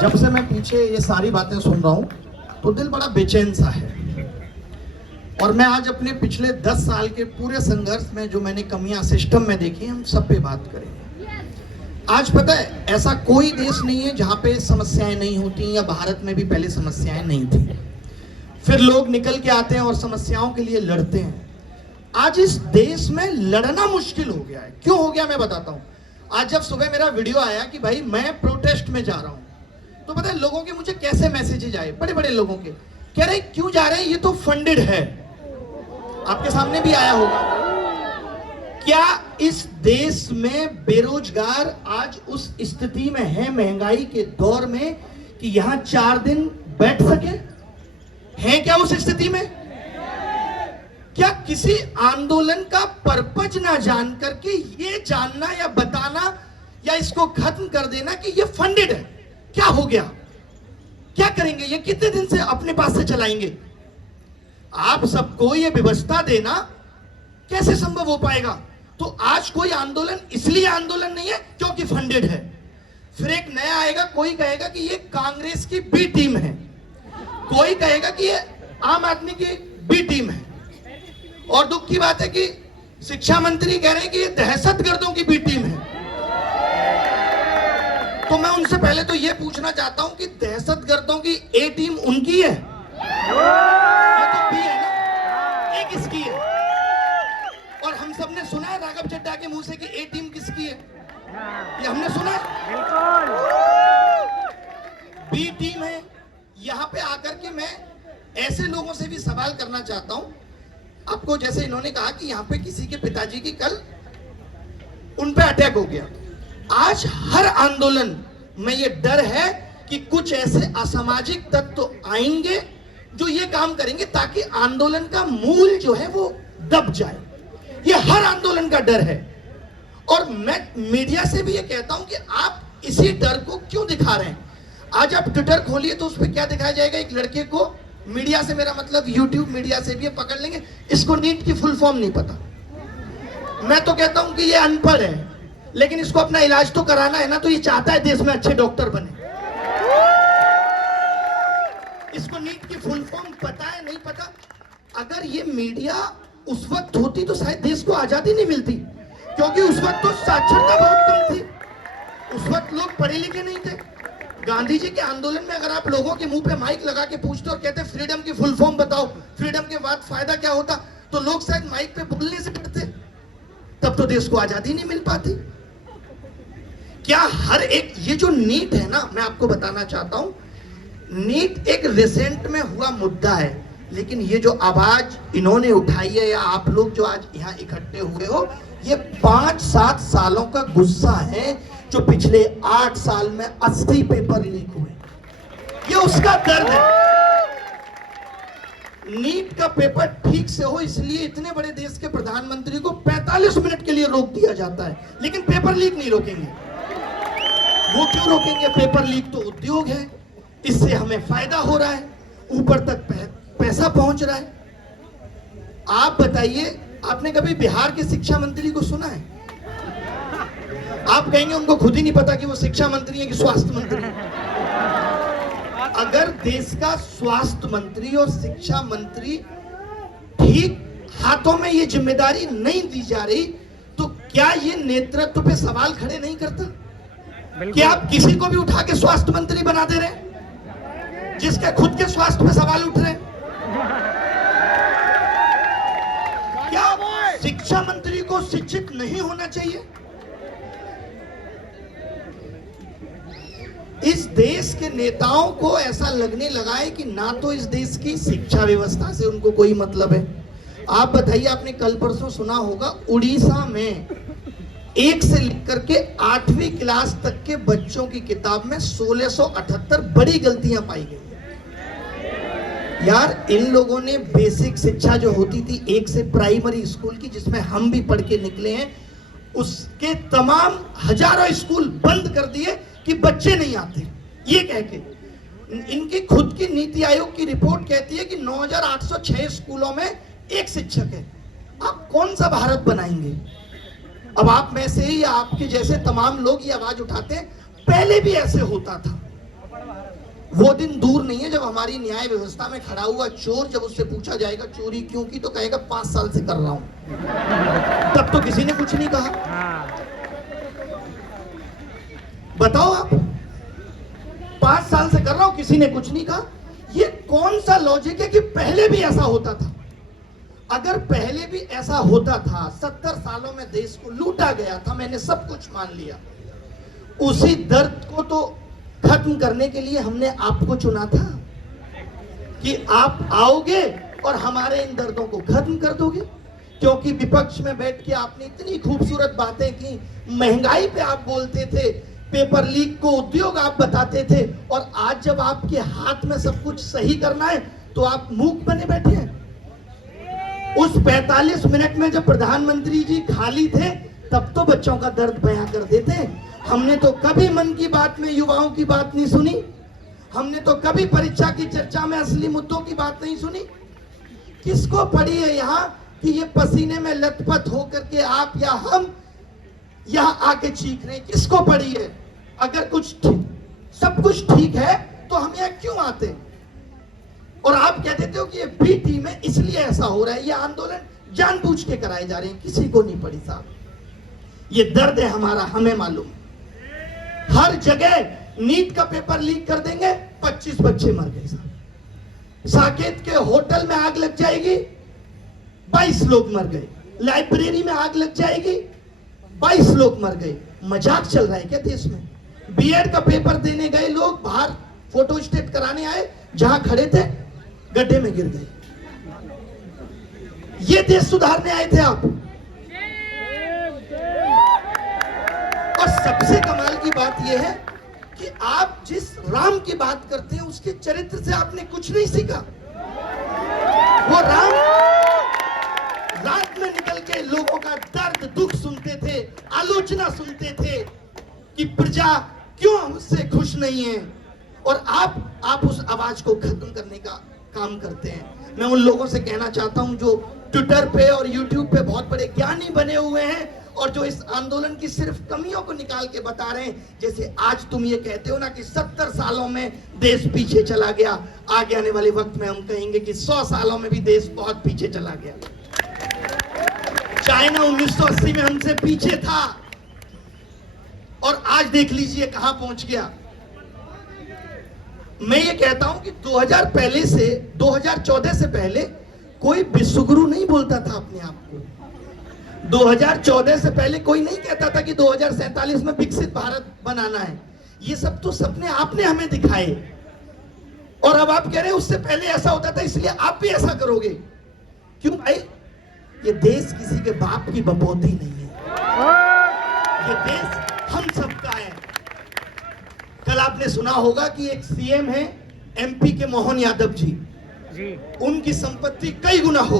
जब से मैं पीछे ये सारी बातें सुन रहा हूँ तो दिल बड़ा बेचैन सा है। और मैं आज अपने पिछले 10 साल के पूरे संघर्ष में जो मैंने कमियां सिस्टम में देखी, हम सब पे बात करेंगे। आज पता है, ऐसा कोई देश नहीं है जहाँ पे समस्याएं नहीं होती, या भारत में भी पहले समस्याएं नहीं थी। फिर लोग निकल के आते हैं और समस्याओं के लिए लड़ते हैं। आज इस देश में लड़ना मुश्किल हो गया है। क्यों हो गया मैं बताता हूँ। आज जब सुबह मेरा वीडियो आया कि भाई मैं प्रोटेस्ट में जा रहा हूँ, तो पता है लोगों के मुझे कैसे मैसेजेज आए, बड़े बड़े लोगों के, कह रहे क्यों जा रहे हैं, ये तो फंडेड है। आपके सामने भी आया होगा। क्या इस देश में बेरोजगार आज उस स्थिति में है, महंगाई के दौर में, कि यहां 4 दिन बैठ सके? है क्या उस स्थिति में? क्या किसी आंदोलन का पर्पज ना जान करके ये जानना या बताना या इसको खत्म कर देना कि ये फंडेड है, क्या हो गया? क्या करेंगे? ये कितने दिन से अपने पास से चलाएंगे? आप सबको ये व्यवस्था देना कैसे संभव हो पाएगा? तो आज कोई आंदोलन इसलिए आंदोलन नहीं है क्योंकि फंडेड है। फिर एक नया आएगा, कोई कहेगा कि ये कांग्रेस की बी टीम है, कोई कहेगा कि ये आम आदमी की बी टीम है। और दुख की बात है कि शिक्षा मंत्री कह रहे हैं कि ये दहशतगर्दों की बी टीम है। तो मैं उनसे पहले तो ये पूछना चाहता हूं कि दहशतगर्दों की ए टीम उनकी है? ये तो बी है ना, एक इसकी है। और हम सब ने सुना है राघव चड्ढा के मुंह से कि ए टीम किसकी है, ये हमने सुना है। बी टीम है। यहां पे आकर के मैं ऐसे लोगों से भी सवाल करना चाहता हूं आपको, जैसे इन्होंने कहा कि यहाँ पे किसी के पिताजी की कल उन पे अटैक हो गया। आज हर आंदोलन में ये डर है कि कुछ ऐसे असामाजिक तत्व आएंगे जो ये काम करेंगे ताकि आंदोलन का मूल जो है वो दब जाए। ये हर आंदोलन का डर है। और मैं मीडिया से भी ये कहता हूं कि आप इसी डर को क्यों दिखा रहे हैं? आज आप ट्विटर खोलिए तो उस पर क्या दिखाया जाएगा? एक लड़के को, मीडिया से मेरा मतलब यूट्यूब मीडिया से भी ये पकड़ लेंगे, इसको नीट की फुल फॉर्म नहीं पता। मैं तो कहता हूं कि ये अनपढ़ है, लेकिन इसको अपना इलाज तो कराना है ना, तो ये चाहता है देश में अच्छे डॉक्टर बने। इसको नीट की फुल फॉर्म पता है, नहीं पता। अगर ये मीडिया उस वक्त होती तो शायद देश को आजादी नहीं मिलती, क्योंकि उस वक्त तो साक्षरता बहुत कम थी, उस वक्त लोग पढ़े लिखे नहीं थे। गांधी जी के आंदोलन में अगर आप लोगों के मुंह पे माइक लगा के पूछते और कहते फ्रीडम की फुल फॉर्म बताओ, फ्रीडम के बाद फायदा क्या होता, तो लोग शायद माइक पे बोलने से डरते। तब तो देश को आजादी नहीं मिल पाती। क्या हर एक, ये जो नीट है ना, मैं आपको बताना चाहता हूं, नीट एक रिसेंट में हुआ मुद्दा है, लेकिन ये जो आवाज इन्होंने उठाई है या आप लोग जो आज यहाँ इकट्ठे हुए हो, ये 5-7 सालों का गुस्सा है जो पिछले 8 साल में 80 पेपर लीक हुए। ये उसका दर्द है। नीट का पेपर ठीक से हो इसलिए इतने बड़े देश के प्रधानमंत्री को 45 मिनट के लिए रोक दिया जाता है, लेकिन पेपर लीक नहीं रोकेंगे। वो क्यों रोकेंगे? पेपर लीक तो उद्योग है, इससे हमें फायदा हो रहा है, ऊपर तक पैसा पहुंच रहा है। आप बताइए, आपने कभी बिहार के शिक्षा मंत्री को सुना है? आप कहेंगे उनको खुद ही नहीं पता कि वो शिक्षा मंत्री है कि स्वास्थ्य मंत्री है। अगर देश का स्वास्थ्य मंत्री और शिक्षा मंत्री ठीक हाथों में ये जिम्मेदारी नहीं दी जा रही, तो क्या ये नेतृत्व पे सवाल खड़े नहीं करता? क्या आप किसी को भी उठा के स्वास्थ्य मंत्री बना दे रहे हैं जिसके खुद के स्वास्थ्य पे सवाल उठ रहे हैं? क्या शिक्षा मंत्री को शिक्षित नहीं होना चाहिए? इस देश के नेताओं को ऐसा लगने लगा है कि ना तो इस देश की शिक्षा व्यवस्था से उनको कोई मतलब है। आप बताइए, आपने कल परसों सुना होगा, उड़ीसा में 1 से लेकर के 8वीं क्लास तक के बच्चों की किताब में 1678 बड़ी गलतियां पाई गई। यार, इन लोगों ने बेसिक शिक्षा जो होती थी 1 से प्राइमरी स्कूल की, जिसमें हम भी पढ़ के निकले हैं, उसके तमाम हजारों स्कूल बंद कर दिए कि बच्चे नहीं आते। ये कह के इनकी खुद की नीति आयोग की रिपोर्ट कहती है कि 9806 स्कूलों में 1 शिक्षक है। आप कौन सा भारत बनाएंगे? अब आप में से या आपके जैसे तमाम लोग ये आवाज उठाते हैं, पहले भी ऐसे होता था। वो दिन दूर नहीं है जब हमारी न्याय व्यवस्था में खड़ा हुआ चोर, जब उससे पूछा जाएगा चोरी क्यों की, तो कहेगा 5 साल से कर रहा हूं। तब तो किसी ने कुछ नहीं कहा। बताओ आप, 5 साल से कर रहा हूं, किसी ने कुछ नहीं कहा। ये कौन सा लॉजिक है कि पहले भी ऐसा होता था? अगर पहले भी ऐसा होता था, 70 सालों में देश को लूटा गया था, मैंने सब कुछ मान लिया, उसी दर्द को तो खत्म करने के लिए हमने आपको चुना था कि आप आओगे और हमारे इन दर्दों को खत्म कर दोगे। क्योंकि विपक्ष में बैठ के आपने इतनी खूबसूरत बातें की, महंगाई पे आप बोलते थे, पेपर लीक को उद्योग आप बताते थे, और आज जब आपके हाथ में सब कुछ सही करना है तो आप मूक बने बैठे हैं। उस 45 मिनट में जब प्रधानमंत्री जी खाली थे तब तो बच्चों का दर्द बयां कर देते। हमने तो कभी मन की बात में युवाओं की बात नहीं सुनी, हमने तो कभी परीक्षा की चर्चा में असली मुद्दों की बात नहीं सुनी। किसको पड़ी है यहाँ कि ये पसीने में लथपथ होकर के आप या हम यहाँ आके चीख रहे हैं? किसको पड़ी है? अगर सब कुछ ठीक है तो हम यहाँ क्यों आते हैं? और आप कह देते हो कि ये बी टीम है इसलिए ऐसा हो रहा है। ये आंदोलन जानबूझ के कराए जा रहे हैं, किसी को नहीं पड़ी साहब। ये दर्द है हमारा, हमें मालूम। हर जगह नीट का पेपर लीक कर देंगे, 25 बच्चे मर गए साहब। साकेत के होटल में आग लग जाएगी, 22 लोग मर गए। लाइब्रेरी में आग लग जाएगी, 22 लोग मर गए। मजाक चल रहा है क्या देश में? बीएड का पेपर देने गए लोग, बाहर फोटो स्टेट कराने आए, जहां खड़े थे गड्ढे में गिर गए। ये देश सुधारने आए थे आप? और सबसे कमाल की बात यह है कि आप जिस राम की बात करते हैं उसके चरित्र से आपने कुछ नहीं सीखा। वो राम रात में निकल के लोगों का दर्द दुख सुनते थे, आलोचना सुनते थे कि प्रजा क्यों उससे खुश नहीं है, और आप उस आवाज को खत्म करने का काम करते हैं। मैं उन लोगों से कहना चाहता हूं जो ट्विटर पे और यूट्यूब पे बहुत बड़े ज्ञानी बने हुए हैं और जो इस आंदोलन की सिर्फ कमियों को निकाल के बता रहे हैं, जैसे आज तुम ये कहते हो ना कि 70 सालों में देश पीछे चला गया, आगे आने वाले वक्त में हम कहेंगे कि 100 सालों में भी देश बहुत पीछे चला गया। चाइना 1980 में हमसे पीछे था और आज देख लीजिए कहां पहुंच गया। मैं ये कहता हूं कि 2014 से पहले कोई विश्वगुरु नहीं बोलता था अपने आप को। 2014 से पहले कोई नहीं कहता था कि 2047 में विकसित भारत बनाना है। ये सब तो सपने आपने हमें दिखाए, और अब आप कह रहे हैं उससे पहले ऐसा होता था इसलिए आप भी ऐसा करोगे। क्यों भाई? ये देश किसी के बाप की बपोती नहीं है, ये देश हम सबका है। कल आपने सुना होगा कि एक सीएम है एमपी के, मोहन यादव जी, उनकी संपत्ति कई गुना हो